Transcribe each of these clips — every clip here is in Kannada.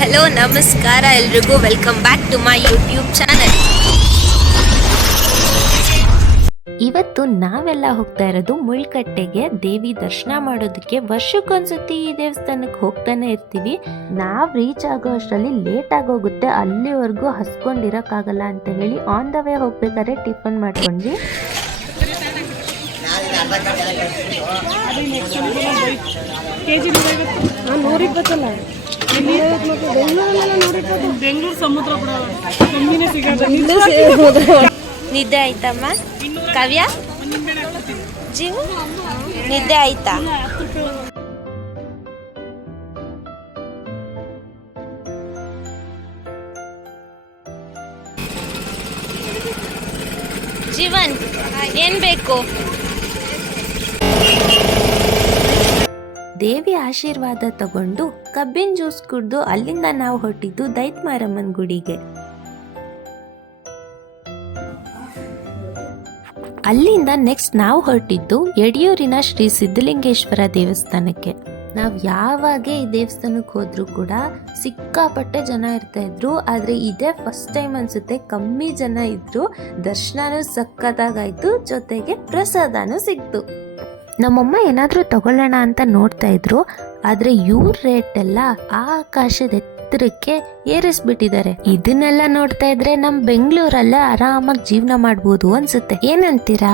ಹಲೋ ನಮಸ್ಕಾರ ಎಲ್ರಿಗೂ welcome back to my YouTube channel. ಇವತ್ತು ನಾವೆಲ್ಲ ಹೋಗ್ತಾ ಇರೋದು ಮುಳ್ಕಟ್ಟೆಗೆ ದೇವಿ ದರ್ಶನ ಮಾಡೋದಕ್ಕೆ. ವರ್ಷಕ್ಕೊಂದ್ಸತಿ ಈ ದೇವಸ್ಥಾನಕ್ಕೆ ಹೋಗ್ತಾನೆ ಇರ್ತೀವಿ. ನಾವು ರೀಚ್ ಆಗೋ ಅಷ್ಟರಲ್ಲಿ ಲೇಟ್ ಆಗೋಗುತ್ತೆ, ಅಲ್ಲಿವರೆಗೂ ಹಸ್ಕೊಂಡಿರೋಕ್ಕಾಗಲ್ಲ ಅಂತ ಹೇಳಿ ಆನ್ ದ ವೇ ಹೋಗ್ಬೇಕಾದ್ರೆ ಟಿಫನ್ ಮಾಡ್ಕೊಂಡ್ವಿ. ಬೆಂಗಳೂರು ಸಮುದ್ರ ಕಮ್ಮಿನೇ ಸಿಗೋದು. ನಿದ್ದೆ ಆಯ್ತಮ್ಮ? ಕಾವ್ಯ ಜೀವ ನಿದ್ದೆ ಆಯ್ತಾ? ಜೀವನ್ ಏನ್ ಬೇಕು? ದೇವಿ ಆಶೀರ್ವಾದ ತಗೊಂಡು ಕಬ್ಬಿನ ಜ್ಯೂಸ್ ಕುಡ್ದು ಅಲ್ಲಿಂದ ನಾವು ಹೊರಟಿದ್ದು ದೈತ್ ಮಾರಮ್ಮನ ಗುಡಿಗೆ. ಅಲ್ಲಿಂದ ನೆಕ್ಸ್ಟ್ ನಾವು ಹೊರಟಿದ್ದು ಯಡಿಯೂರಿನ ಶ್ರೀ ಸಿದ್ಧಲಿಂಗೇಶ್ವರ ದೇವಸ್ಥಾನಕ್ಕೆ. ನಾವು ಯಾವಾಗ ಈ ದೇವಸ್ಥಾನಕ್ಕೆ ಹೋದ್ರೂ ಕೂಡ ಸಿಕ್ಕಾಪಟ್ಟೆ ಜನ ಇರ್ತಾ ಇದ್ರು, ಆದರೆ ಇದೇ ಫಸ್ಟ್ ಟೈಮ್ ಅನ್ಸುತ್ತೆ ಕಮ್ಮಿ ಜನ ಇದ್ರು. ದರ್ಶನನೂ ಸಕ್ಕತ್ತಾಗಾಯ್ತು, ಜೊತೆಗೆ ಪ್ರಸಾದನೂ ಸಿಕ್ತು. ನಮ್ಮಮ್ಮ ಏನಾದರೂ ತಗೊಳ್ಳೋಣ ಅಂತ ನೋಡ್ತಾ ಇದ್ರು, ಆದರೆ ಇವ್ರ ರೇಟ್ ಎಲ್ಲ ಆಕಾಶದ ಎತ್ತರಕ್ಕೆ ಏರಿಸ್ಬಿಟ್ಟಿದ್ದಾರೆ. ಇದನ್ನೆಲ್ಲ ನೋಡ್ತಾ ಇದ್ರೆ ನಮ್ ಬೆಂಗಳೂರಲ್ಲೇ ಆರಾಮಾಗಿ ಜೀವನ ಮಾಡ್ಬೋದು ಅನ್ಸುತ್ತೆ. ಏನಂತೀರಾ?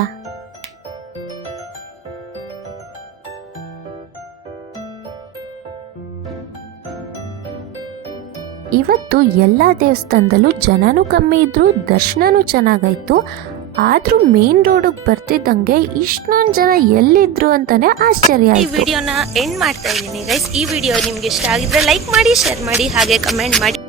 ಇವತ್ತು ಎಲ್ಲಾ ದೇವಸ್ಥಾನದಲ್ಲೂ ಜನನೂ ಕಮ್ಮಿ ಇದ್ರು, ದರ್ಶನನೂ ಚೆನ್ನಾಗಾಯ್ತು. ಆದ್ರೂ ಮೇನ್ ರೋಡ್ ಬರ್ತಿದ್ದಂಗೆ ಇಷ್ಟೊಂದು ಜನ ಎಲ್ಲಿದ್ರು ಅಂತಾನೆ ಆಶ್ಚರ್ಯ ಆಯ್ತು. ಈ ವಿಡಿಯೋನ ಎಂಡ್ ಮಾಡ್ತಾ ಇದ್ದೀನಿ ಗೈಸ್. ಈ ವಿಡಿಯೋ ನಿಮ್ಗೆ ಇಷ್ಟ ಆಗಿದ್ರೆ ಲೈಕ್ ಮಾಡಿ, ಶೇರ್ ಮಾಡಿ, ಹಾಗೆ ಕಮೆಂಟ್ ಮಾಡಿ.